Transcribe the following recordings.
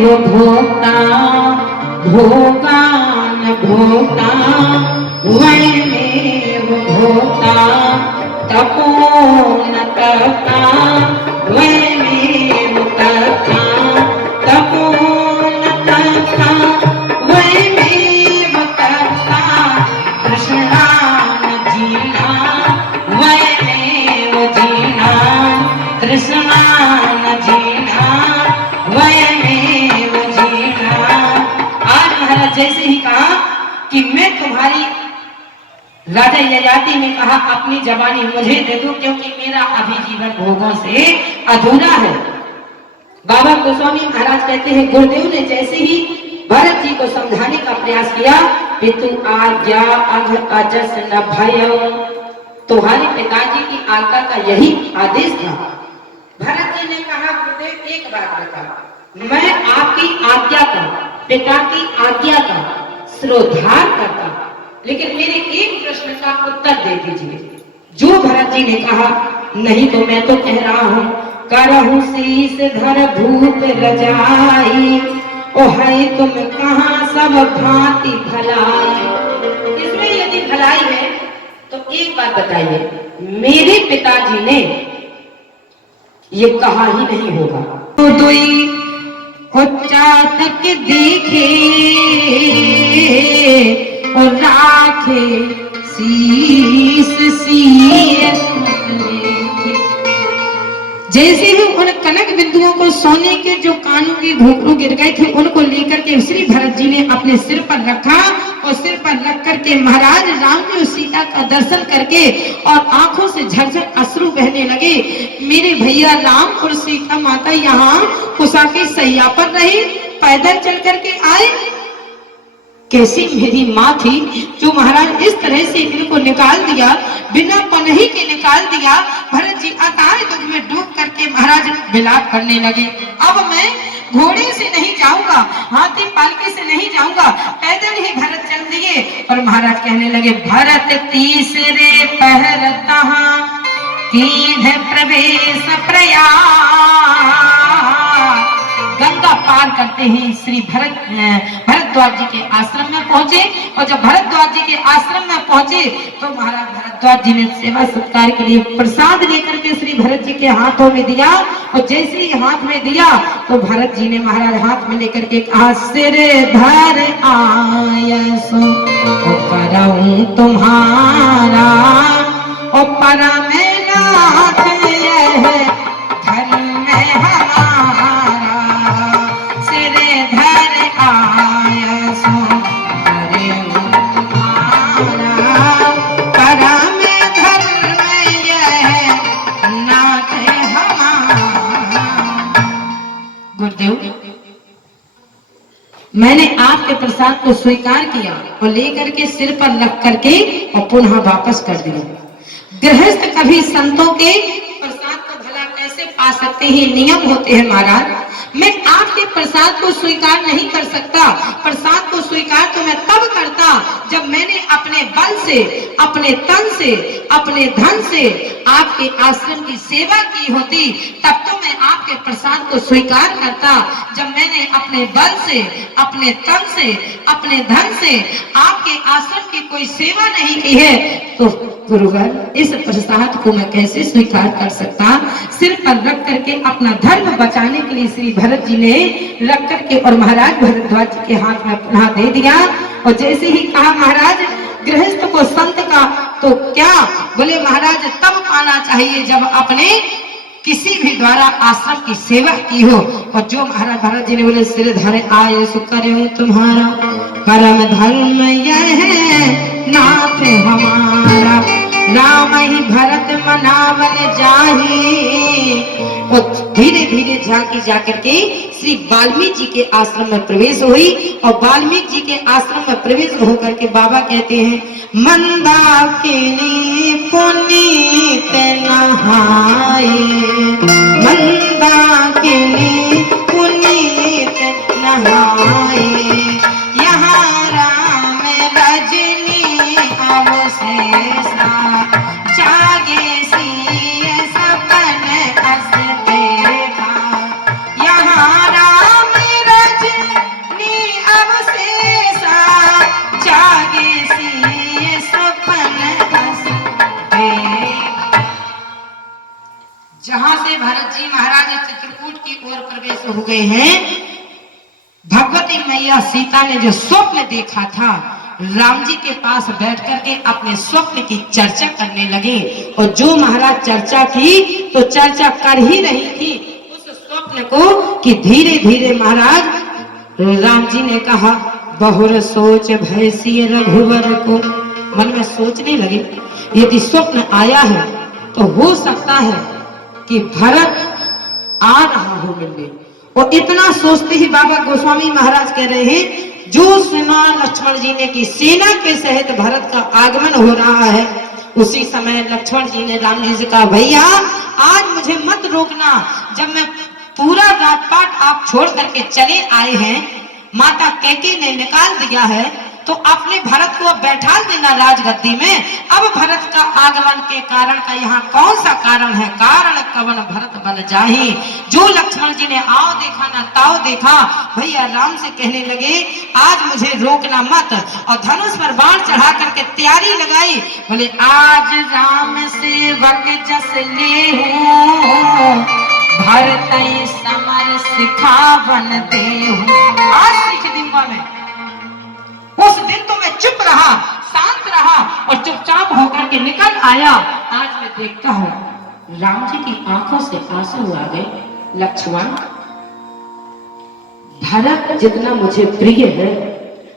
वो भोक्ता भोगा न भोक्ता वयमेव भोक्ता तपो न तपता वयमेव तपता तपो न तपता वयमेव तपता तृष्णा न जीना वयमेव जीना तृष्णा न जीना वयमेव जीना। आज महाराज जैसे ही कहा कि मैं तुम्हारी राजा ययाति ने कहा अपनी जवानी मुझे दे दो क्योंकि मेरा अभी जीवन भोगों से अधूरा है। बाबा गोस्वामी महाराज कहते हैं गुरुदेव ने जैसे ही भरत जी को समझाने का प्रयास किया पितु आज्ञा अघ अजस न भयं, तुम्हारे पिताजी की आज्ञा का यही आदेश था। भरत जी ने कहा गुरुदेव एक बात बता, मैं आपकी आज्ञा का पिता की आज्ञा का श्रोधार करता, लेकिन मेरे एक प्रश्न का उत्तर दे दीजिए। जो भरत जी ने कहा नहीं तो मैं तो कह रहा हूं करहु शीस धर भूत रजाई ओ है तुम कहां सब भांति भलाई। इसमें यदि भलाई है तो एक बात बताइए, मेरे पिताजी ने ये कहा ही नहीं होगा तो दोई चातक देखे और राखे शीस शीस। जैसे ही उन कनक बिंदुओं को सोने के जो कानों के घुंघरू गिर गए थे उनको लेकर के श्री भरत जी ने अपने सिर पर रखा और सिर पर रख करके महाराज राम जी और सीता का दर्शन करके और आंखों से झरझर अश्रु बहने लगे। मेरे भैया राम और सीता माता यहाँ कुशा की सैया पर रही, पैदल चल करके आए। कैसी मेरी माँ थी जो महाराज इस तरह से इनको निकाल दिया, बिना पनही के निकाल दिया। भरत जी अताए दुख में डूब करके महाराज विलाप करने लगे। अब मैं घोड़े से नहीं जाऊंगा, हाथी पालकी से नहीं जाऊंगा, पैदल ही भरत चल दिए। और महाराज कहने लगे भरत तीसरे पहर तहां कीन्ह प्रवेश प्रयास। गंगा पार करते ही श्री भरद्वाज जी के आश्रम में पहुंचे और जब भरद्वाज जी के आश्रम में पहुंचे तो महाराज भरद्वाज जी ने सेवा सत्कार के लिए प्रसाद लेकर के श्री भरत जी के हाथों में दिया और जैसे ही हाथ में दिया तो भरत जी ने महाराज हाथ में लेकर के कहा सिर धर आयसो करऊं तुम्हारा और परम नाथ यह धर्म में हमारा सिर धर आयसो करऊं तुम्हारा परम धर्म यह नाथ हमारा। गुरुदेव मैंने आपके प्रसाद को स्वीकार किया और लेकर के सिर पर रख करके और पुनः वापस कर दिया। गृहस्थ कभी संतों के प्रसाद को भला कैसे पा सकते हैं, नियम होते हैं महाराज। मैं आपके प्रसाद को स्वीकार नहीं कर सकता। प्रसाद को स्वीकार तो मैं तब करता जब मैंने अपने बल से, अपने तन से, अपने धन से आपके आश्रम की सेवा की होती, तब तो मैं आपके प्रसाद को स्वीकार करता। जब मैंने अपने बल से, अपने तन से, अपने धन से आपके आश्रम की कोई सेवा नहीं की है तो गुरुवर इस प्रसाद को मैं कैसे स्वीकार कर सकता। सिर पर रख करके अपना धर्म बचाने के लिए श्री भरत जी ने रख करके और महाराज भरद्वाज जी के हाथ में पुनः दे दिया। और जैसे ही कहा महाराज गृहस्थ को संत का तो क्या बोले महाराज तब पाना चाहिए जब अपने किसी भी द्वारा आश्रम की सेवा की हो। और जो महाराज भरत जी ने बोले सिर धरे आये सुकरे तुम्हारा परम धर्म यह है नाथ हमारा राम ही भरत मनावन जाही। और धीरे धीरे झांकी जाकर के श्री वाल्मीकि जी के आश्रम में प्रवेश हुई और वाल्मीकि जी के आश्रम में प्रवेश होकर के बाबा कहते हैं मंदाकिनी पुनीत नहाए मंदाकिनी पुनीत नहाए यहाँ राम रजनी अवशेषा भरत जी महाराज चित्रकूट की ओर प्रवेश हो गए हैं। भगवती मैया सीता ने जो स्वप्न देखा था, राम जी के पास बैठ करके अपने स्वप्न की चर्चा करने लगे। और जो महाराज चर्चा की तो चर्चा कर ही रही थी उस स्वप्न को कि धीरे धीरे महाराज राम जी ने कहा, बहुर सोच भैसी रघुवर को। मन में सोचने लगे, यदि स्वप्न आया है तो हो सकता है कि भरत आ रहा हो मिलने। और इतना सोचते ही बाबा गोस्वामी महाराज कह रहे हैं, जो सुना लक्ष्मण जी ने कि सेना के सहित भरत का आगमन हो रहा है, उसी समय लक्ष्मण जी ने राम जी से कहा, भैया आज मुझे मत रोकना। जब मैं पूरा राजपाट आप छोड़ करके चले आए हैं, माता कैकेयी ने निकाल दिया है, तो अपने भरत को बैठा देना राजगद्दी में। अब भरत का आगमन के कारण का यहाँ कौन सा कारण है? कारण कवन भरत बन जाहि। जो लक्ष्मण जी ने आओ देखा ना ताओ देखा, भैया राम से कहने लगे, आज मुझे रोकना मत। और धनुष पर बाण चढ़ा करके तैयारी लगाई। बोले, आज राम सेवक जस ले भरत समर सिखावन देहु। आज सीख दूंगा मैं। उस दिन तो मैं चुप रहा, शांत रहा और चुपचाप होकर के निकल आया। आज मैं देखता हूं राम जी की आंखों से आंसू आ गए। लक्ष्मण, भरत जितना मुझे प्रिय है,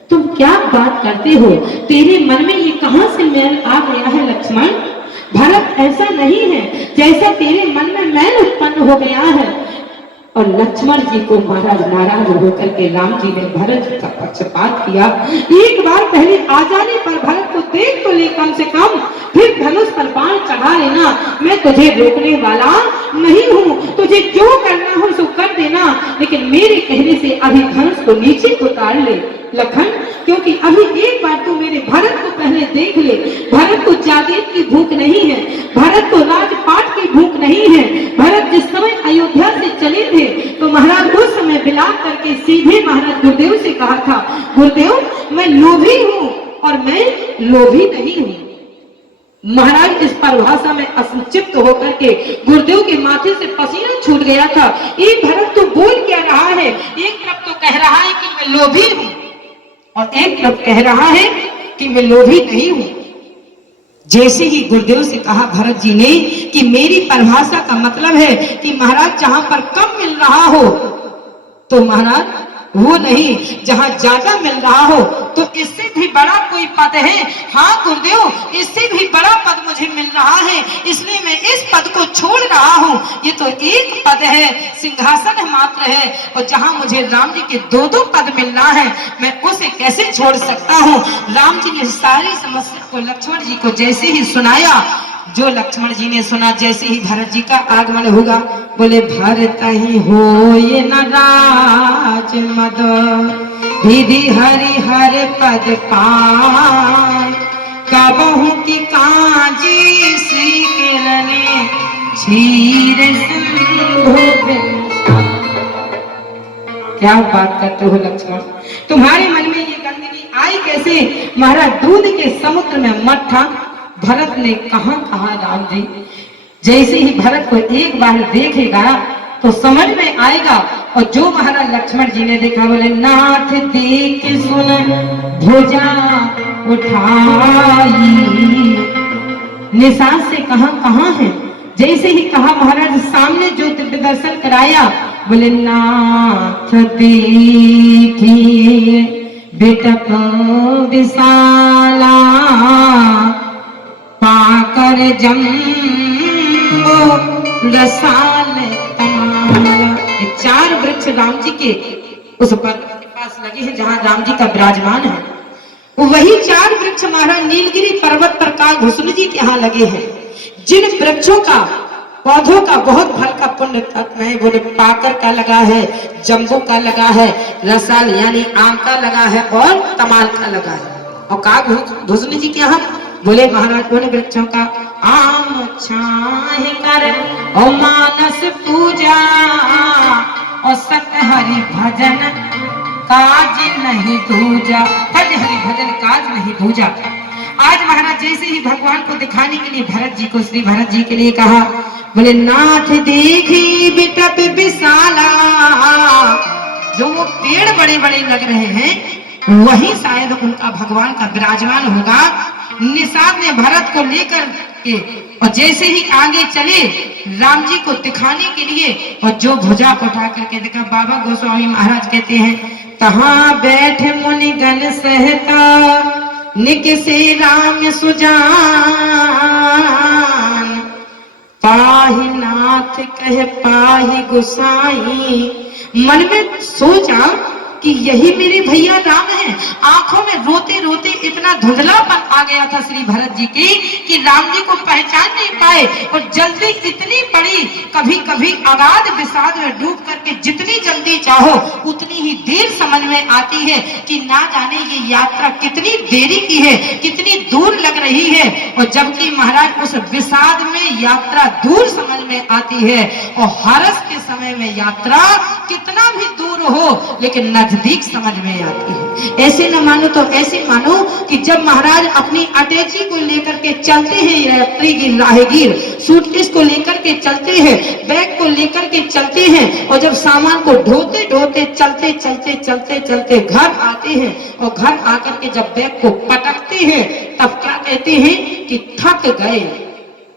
तुम क्या बात करते हो? तेरे मन में ये कहां से मैल आ गया है लक्ष्मण? भरत ऐसा नहीं है जैसा तेरे मन में मैल उत्पन्न हो गया है। और लक्ष्मण जी को महाराज नाराज होकर के राम जी ने भरत जी का पक्षपात किया। एक बार पहले आ जाने पर भरत को देख तो ले कम से कम, फिर धनुष पर बाण चढ़ा लेना। मैं तुझे रोकने वाला नहीं हूँ, तुझे जो करना हो सो कर देना, लेकिन मेरे कहने से अभी धनुष को नीचे उतार ले लखन, क्योंकि अभी एक बार तू मेरे भरत को पहले देख ले। भरत को जागीर की भूख नहीं है, भरत को राजपाट की भूख नहीं है। भरत जिस समय अयोध्या से चले थे तो महाराज उस समय बिलाप करके सीधे महाराज गुरुदेव से कहा था, गुरुदेव मैं लोभी हूँ और मैं लोभी नहीं हूँ। महाराज इस परिभाषा में असंचिप्त होकर के गुरुदेव के माथे से पसीना छूट गया था। एक भरत तो बोल क्या रहा है, एक तरफ तो कह रहा है कि मैं लोभी हूँ और एक तरफ कह रहा है कि मैं लोभी नहीं हूं। जैसे ही गुरुदेव से कहा भरत जी ने कि मेरी परिभाषा का मतलब है कि महाराज जहां पर कम मिल रहा हो तो महाराज वो नहीं, जहां ज्यादा मिल रहा हो तो इससे भी बड़ा कोई पद है। हाँ गुरुदेव, इससे भी बड़ा पद मुझे मिल रहा है, इसलिए मैं इस पद को छोड़ रहा हूँ। ये तो एक पद है, सिंहासन मात्र है, और जहां मुझे राम जी के दो दो पद मिल रहा है, मैं उसे कैसे छोड़ सकता हूँ? राम जी ने सारी समस्या को लक्ष्मण जी को जैसे ही सुनाया, जो लक्ष्मण जी ने सुना, जैसे ही भरत जी का आगमन होगा, बोले, भरत ही हो ये न राज मद विधि हरि हर पद पाए, कबहू की काजी श्री किरणे क्षीर सिंधु। क्या बात करते हो लक्ष्मण, तुम्हारे मन में ये गंदगी आई कैसे? महाराज दूध के समुद्र में मत था। भरत ने कहा राम जी, जैसे ही भरत को एक बार देखेगा तो समझ में आएगा। और जो महाराज लक्ष्मण जी ने देखा, बोले, नाथ देख सुन भुजा उठाई। निशान से कहां है? जैसे ही कहा महाराज सामने जो दिव्य दर्शन कराया, बोले, नाथ देखिए बिटप विशाला पाकर जम्बो रसाल तमाला। ये चार वृक्ष राम जी के उस पर्वत के पास लगे हैं जहां राम जी का विराजमान है। वही चार वृक्ष महाराज नीलगिरी पर्वत पर कालभूषण जी के यहाँ लगे हैं। जिन वृक्षों का पौधों का बहुत फल का पुण्य तत्व है, बोले पाकर का लगा है, जम्बो का लगा है, रसाल यानी आम का लगा है और तमाल का लगा है। और कालभूषण जी के यहाँ बोले महाराज उन वृक्षों का आम छाह कर और मानस पूजा और सत हरि भजन काज नहीं दूजा। सत हरि भजन काज नहीं दूजा। आज महाराज जैसे ही भगवान को दिखाने के लिए भरत जी को, श्री भरत जी के लिए कहा, बोले नाथ देखी बिटप विशाला, जो वो पेड़ बड़े बड़े लग रहे हैं वही शायद उनका भगवान का विराजमान होगा। निषाद ने भरत को लेकर के और जैसे ही आगे चले राम जी को दिखाने के लिए, और जो भुजा उठा करके देखा, बाबा गोस्वामी महाराज कहते हैं, तहां बैठे मुनिगण सहता निक से राम सुजान, पाहि नाथ कह पाहि गुसाई। मन में सोचा कि यही मेरे भैया राम हैं। आंखों में रोते रोते इतना धुंधलापन आ गया था श्री भरत जी की कि राम जी को पहचान नहीं पाए, और जल्दी इतनी बड़ी, कभी कभी अगाध विषाद में डूब करके जितनी जल्दी चाहो उतनी ही देर समझ में आती है कि ना जाने ये यात्रा कितनी देरी की है, कितनी दूर लग रही है। और जबकि महाराज उस विषाद में यात्रा दूर समझ में आती है, और हरस के समय में यात्रा कितना भी दूर हो लेकिन नजदीक समझ में आती है। ऐसे न मानो तो ऐसे मानो कि जब महाराज अपनी अटैची को लेकर के चलते हैं, यात्रीगीर राहगीर सूटकेस को लेकर के चलते हैं, बैग को लेकर के चलते हैं, और जब सामान को ढोते ढोते चलते चलते चलते चलते घर आते हैं, और घर आकर के जब बैग को पटकते हैं तब क्या कहते हैं कि थक गए।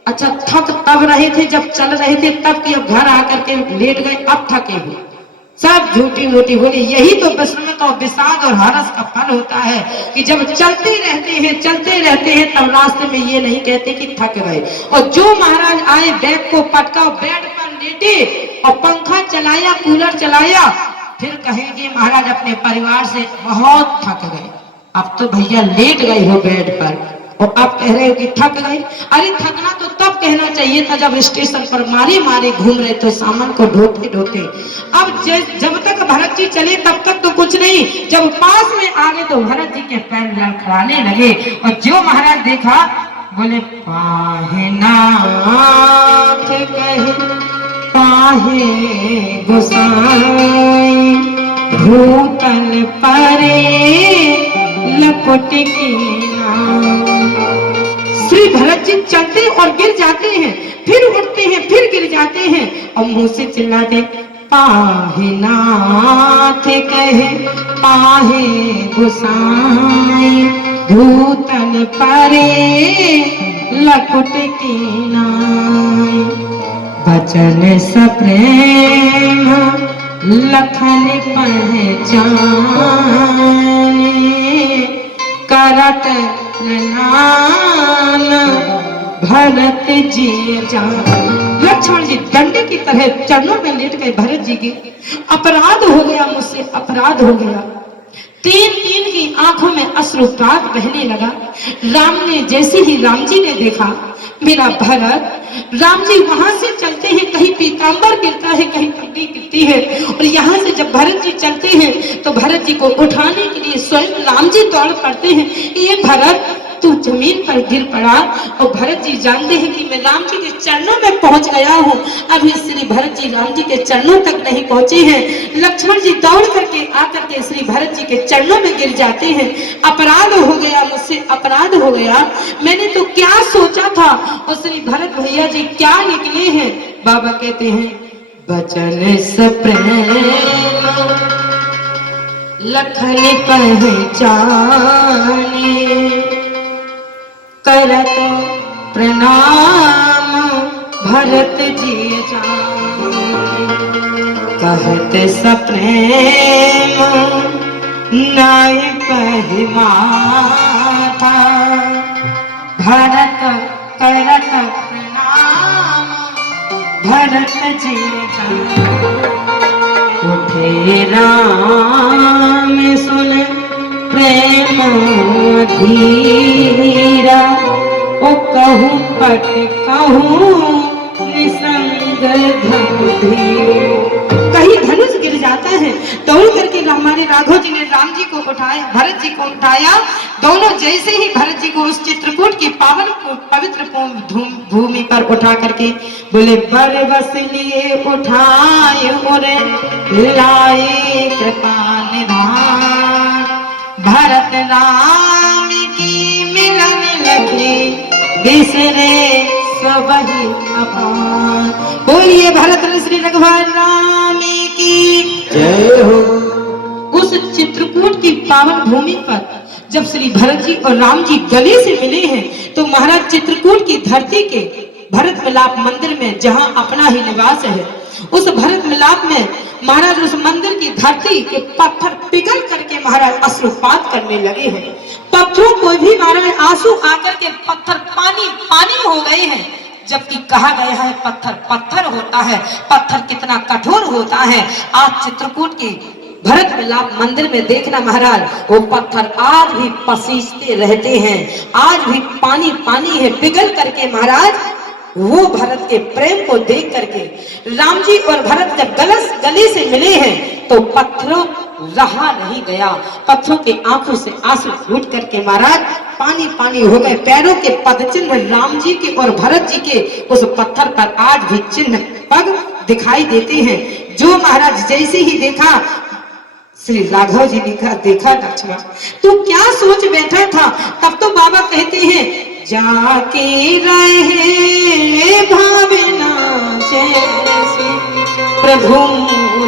अच्छा, थक तब रहे थे जब चल रहे थे तब, कि अब घर आकर के लेट गए अब थके हुए। सब झूठी मूठी बोली। यही तो विस्मृत और विषाद और हरस का फल होता है कि जब चलते रहते हैं तब रास्ते में ये नहीं कहते कि थक गए। और जो महाराज आए, बैग को पटका, बेड पर लेटे और पंखा चलाया, कूलर चलाया, फिर कहेंगे महाराज अपने परिवार से बहुत थक गए। अब तो भैया लेट गए हो बेड पर और आप कह रहे हो कि थक गए। अरे थकना तो तब कहना चाहिए था जब स्टेशन पर मारे मारे घूम रहे थे सामान को ढोते ढोते। अब जब तक भरत जी चले तब तक तो कुछ नहीं, जब पास में आ गए तो भरत जी के पैर लड़खड़ाने लगे। और जो महाराज देखा, बोले पाहे नाथ कहे पाहे गोसाई, भूतल परे लपट के नाम। श्री भरत जी चलते और गिर जाते हैं, फिर उठते हैं, फिर गिर जाते हैं, और मुंह से चिल्लाते, पाहे नाथ कहे पाहे गोसाई, भूतल परे लकुट की नाई। बचन सप्रेम लखन पहचाने, करत प्रणाम भरत जी जान। लक्ष्मण जी डंडे की तरह चरणों में लेट गए भरत जी के। अपराध हो गया मुझसे, अपराध हो गया। तीन तीन की आंखों में अश्रुपात बहने लगा। राम ने जैसे ही राम जी ने देखा मेरा भरत, राम जी वहां से चलते हैं, कहीं पीतांबर गिरता है, कहीं पगड़ी गिरती है, और यहाँ से जब भरत जी चलते हैं तो भरत जी को उठाने के लिए स्वयं राम जी दौड़ पड़ते हैं। ये भरत तू जमीन पर गिर पड़ा। और भरत जी जानते हैं कि मैं राम जी के चरणों में पहुंच गया हूँ। अभी श्री भरत जी राम जी के चरणों तक नहीं पहुंचे हैं। लक्ष्मण जी दौड़ करके आकर के श्री भरत जी के चरणों में गिर जाते हैं। अपराध हो गया मुझसे, अपराध हो गया। मैंने तो क्या सोचा था, और श्री भरत भैया जी क्या निकले हैं। बाबा कहते हैं, बचन सप्रेम लखन पहचाने, करत प्रणाम भरत जी जान। कहत सप्रेम नाय पहिमाता, भरत करत प्रणाम भरत जी जान। उठे राम सुन प्रेम धीरा, ओ कहूँ पट कहूँ निसंग कहीं धनुष गिर जाता है। दौड़ करके हमारे राघव जी ने राम जी को उठाया, भरत जी को उठाया। दोनों जैसे ही भरत जी को उस चित्रकूट की पावन पवित्र भूमि पर उठा करके बोले, बर बस लिए उठाए और लाए कृपा निधान, भरत राम की मिलन ऐसरे सबही अपान। बोलिए भरत श्री रघुवर राम की जय हो। उस चित्रकूट की पावन भूमि पर जब श्री भरत जी और राम जी गले से मिले हैं तो महाराज चित्रकूट की धरती के भरत मिलाप मंदिर में जहां अपना ही निवास है, उस भरत मिलाप में महाराज उस मंदिर की धरती के पत्थर पिघल करके महाराज अश्रुपात करने लगे हैं। पत्थरों को भी महाराज आंसू आकर के पत्थर पानी पानी हो गए हैं। जबकि कहा गया है पत्थर पत्थर होता है, पत्थर कितना कठोर होता है। आज चित्रकूट की भरत मिलाप मंदिर में देखना महाराज, वो पत्थर आज भी पसीजते रहते हैं, आज भी पानी पानी है। पिघल करके महाराज वो भरत के प्रेम को देख करके राम जी और भरत जब गले से मिले हैं तो पत्थरों रहा नहीं गया, पत्थरों के आंखों से आंसू फूट करके महाराज पानी पानी हो गए। पैरों के पदचिन्ह राम जी के और भरत जी के उस पत्थर पर आज भी चिन्ह पग दिखाई देते हैं। जो महाराज जैसे ही देखा श्री राघव जी ने कहा, देखा लक्ष्मण तू क्या सोच बैठा था। तब तो बाबा कहते हैं जाके रहे भावना जैसे प्रभु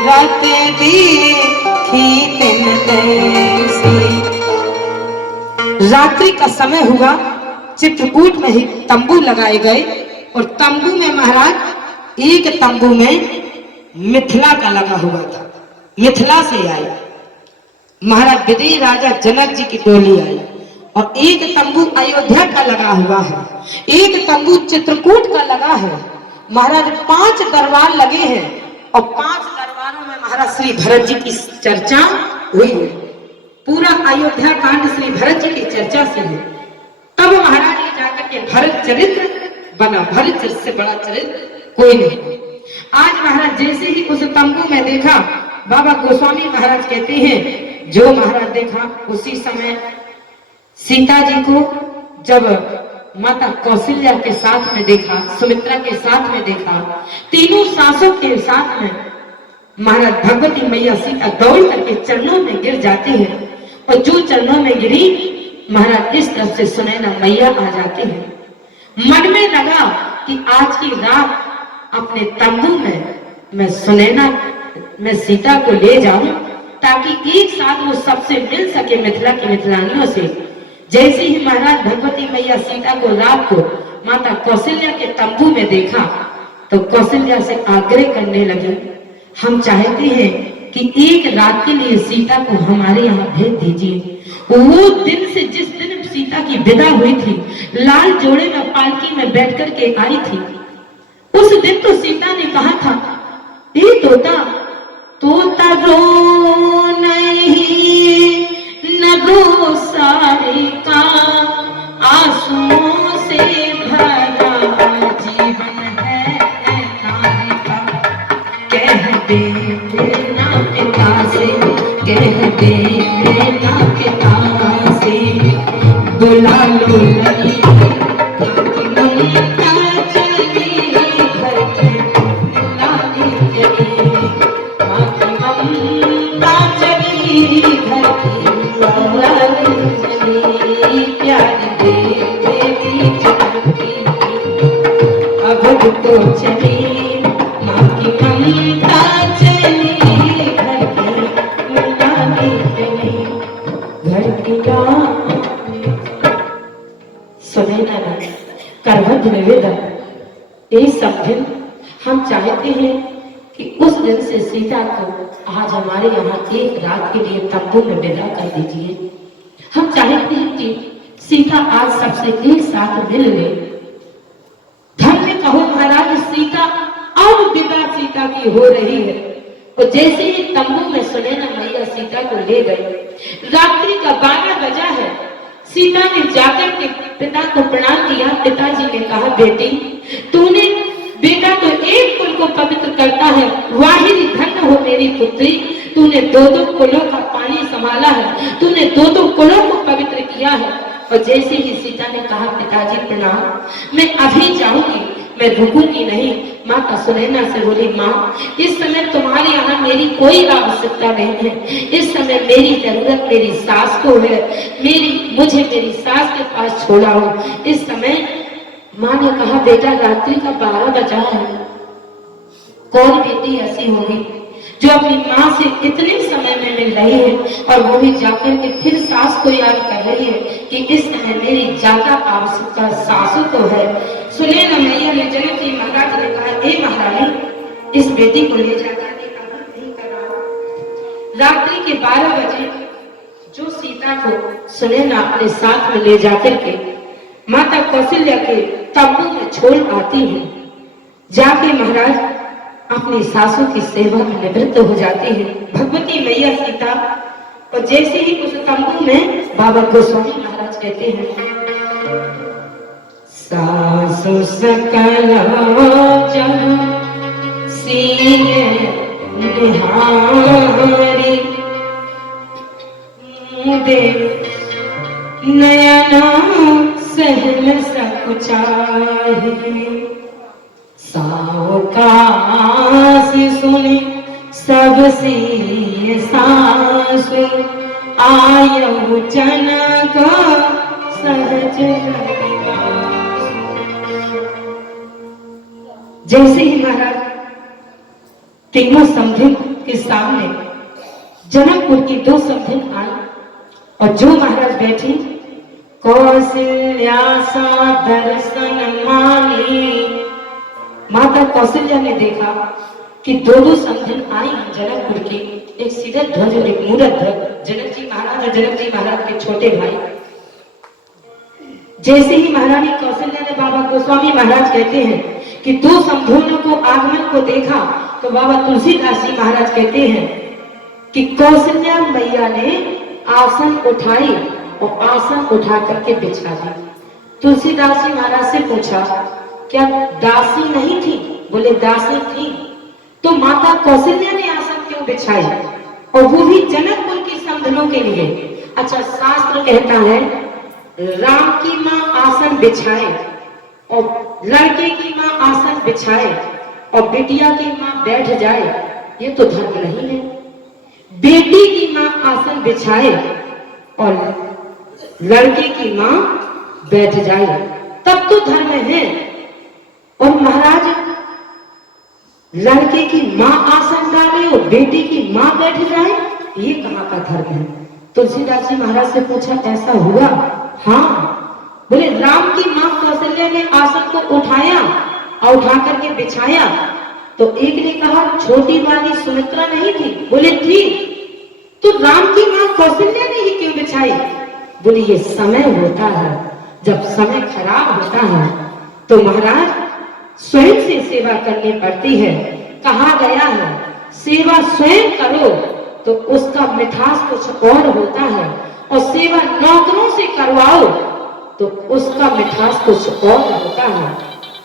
रत देखी तिन तैसे। रात्रि का समय हुआ, चित्रकूट में ही तंबू लगाए गए और तंबू में महाराज एक तंबू में मिथिला का लगा हुआ था, मिथिला से आई महाराज विदेही राजा जनक जी की टोली आई और एक तंबू अयोध्या का लगा हुआ है, एक तंबू चित्रकूट का लगा है। महाराज 5 दरबार लगे हैं और 5 दरबारों में महाराज श्री भरत जी की चर्चा हुई है। पूरा अयोध्या कांड श्री भरत जी की चर्चा से है। तब महाराज ये जाकर के भरत चरित्र बना, भरत चरित्र से बड़ा चरित्र कोई नहीं। आज महाराज जैसे ही उस तंबू में देखा, बाबा गोस्वामी महाराज कहते हैं जो महाराज देखा उसी समय सीता जी को जब माता कौशल्या के साथ में देखा, सुमित्रा के साथ में देखा, तीनों सासों के साथ में महाराज भगवती मैया सीता दौड़ करके चरणों में गिर जाती है और जो चरणों में गिरी महाराज इस तरफ से सुनैना मैया आ जाते हैं। मन में लगा कि आज की रात अपने तंबू में मैं सुनैना मैं सीता को ले जाऊं ताकि एक साथ वो सबसे मिल सके, मिथिला की मिथिलानियों से। जैसे ही महाराज भगवती मैया सीता को रात को माता कौशल्या के तंबू में देखा तो कौशल्या से आग्रह करने लगे, हम चाहते हैं कि एक रात के लिए सीता को हमारे यहाँ भेज दीजिए। वो दिन से जिस दिन सीता की विदा हुई थी, लाल जोड़े में पालकी में बैठ कर के आई थी, उस दिन तो सीता ने कहा था ये तोता रो नहीं न रो सारे का, आंसुओं से भरा जीवन है नारी का। कह दे ना पिता से, कह दे ना पिता से, बुला लो नहीं ममता चली घर की लाली चली, माँ की ममता चली घर की लाली चली। प्यार दे देवी जानकी अब तो चली, माँ की ममता चली घर की लाली चली, घर की लाली। सुनैना करवत निवेदन ये सब दिन हम चाहते हैं कि उस दिन से सीता को आज हमारे यहाँ एक रात के लिए तंबू में विदा कर दीजिए। हम चाहते हैं कि सीता आज सबसे एक साथ मिल ले। धन्य कहो महाराज सीता, अब विदा सीता की हो रही है। और जैसे ही तंबू में सुनैना मैया सीता को ले गई, रात्रि का 12 बजा है। सीता ने जाकर के पिता को प्रणाम किया। पिताजी ने कहा बेटी तूने बेटा तो एक कुल को पवित्र करता है, वाहिनी धन्य हो मेरी पुत्री, तूने 2-2 कुलों का पानी संभाला है, तूने 2-2 कुलों को पवित्र किया है। और जैसे ही सीता ने कहा पिताजी प्रणाम, मैं अभी जाऊंगी, मैं रुकूंगी नहीं। माता सुनैना से बोली माँ इस समय तुम्हारे यहाँ मेरी कोई आवश्यकता नहीं है, इस समय मेरी जरूरत मेरी सास को है, मुझे मेरी सास के पास छोड़ा हो। इस समय माँ ने कहा बेटा रात्रि का 12 बजा है, कौन बेटी ऐसी होगी जो अपनी माँ से इतने समय में मिल रही है और वो भी जाकर के फिर सास को याद कर रही है कि इस समय मेरी ज्यादा आवश्यकता सासू को है। सुने न मैया ने जनक जी महाराज ने कहा हे महारानी इस बेटी को ले जाकर के अभी नहीं कर रहा। रात्रि के 12 बजे जो सीता को सुनैना अपने साथ में ले जाकर के माता कौशल्या के तंबू में छोड़ आती है, जाके महाराज अपनी सासू की सेवा में निवृत्त हो जाती है भगवती मैया सीता। और जैसे ही उस तंबू में बाबा गोस्वामी महाराज कहते हैं सासु सकल जन सीने निहारी मुदे नयना सहल सकुचाहे सावकाश सुने सबसे सासु आयु जनक सहज। जैसे ही महाराज तीनों समधिन के सामने जनकपुर की 2 समधिन आई और जो महाराज बैठी कौशल्या सा दर्शन मानी। माता कौशल्या ने देखा कि 2 समधिन आई जनकपुर की, एक सीधा ध्वज और एक मूरत ध्वज, जनक जी महाराज और जनक जी महाराज के छोटे भाई। जैसे ही महारानी कौशल्या ने बाबा गोस्वामी महाराज कहते हैं कि 2 समधिनों को आगमन को देखा तो बाबा तुलसीदास जी महाराज कहते हैं कि कौशल्या मैया ने आसन उठाई और आसन उठा करके बिछा दी। तुलसीदास जी महाराज से पूछा क्या दासी नहीं थी? बोले दासी थी। तो माता कौशल्या ने आसन क्यों बिछाई और वो भी जनकपुर की समधिनों के लिए? अच्छा शास्त्र कहता है राम की माँ आसन बिछाए और लड़के की माँ आसन बिछाए और बिटिया की माँ बैठ जाए, ये तो धर्म नहीं है। बेटी की माँ आसन बिछाए और लड़के की माँ बैठ जाए तब तो धर्म है। और महाराज लड़के की माँ आसन डाले और बेटी की माँ बैठ जाए, ये कहाँ का धर्म है? तुलसीदास जी महाराज से पूछा ऐसा हुआ? हाँ। बोले राम की माँ कौशल्या ने आसन को उठाया और उठा करके बिछाया तो एक ने कहा छोटी वाली सुमित्रा नहीं थी? बोले थी। तो राम की माँ कौशल्या ने ही क्यों बिछाई? बोले ये समय होता है, जब समय खराब होता है तो महाराज स्वयं से सेवा करनी पड़ती है। कहा गया है सेवा स्वयं करो तो उसका मिठास कुछ और होता है और सेवा नौकरों से करवाओ तो उसका मिठास कुछ और होता है।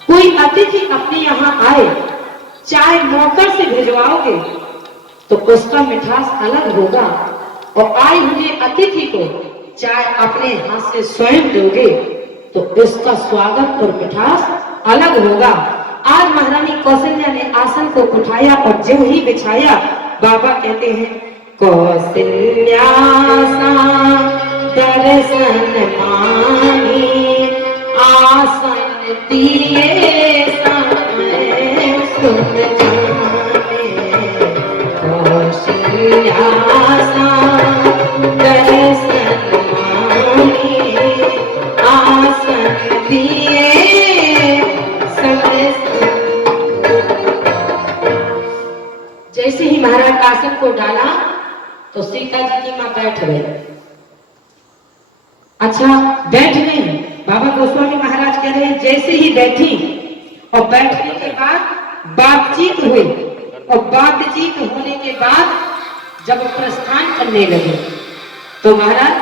कोई अतिथि अपने यहाँ आए, चाय नौकर से भिजवाओगे तो उसका मिठास अलग होगा और आए हुए अतिथि को चाय अपने हाथ से स्वयं दोगे तो उसका स्वागत और मिठास अलग होगा। आज महारानी कौशल्या ने आसन को उठाया और जो ही बिछाया बाबा कहते हैं कौशल्या सा दर्शन मानी आसन दिए समय सुन जाने। कौशल्या सा दर्शन मानी आसन दिए समय। जैसे ही महाराज आसन को डाला तो सीता जी की मां बैठ गई। अच्छा बैठ गई, बाबा गोस्वामी महाराज कह रहे हैं जैसे ही बैठी और बैठने के बाद बातचीत हुई और बातचीत होने के बाद जब प्रस्थान करने लगे तो महाराज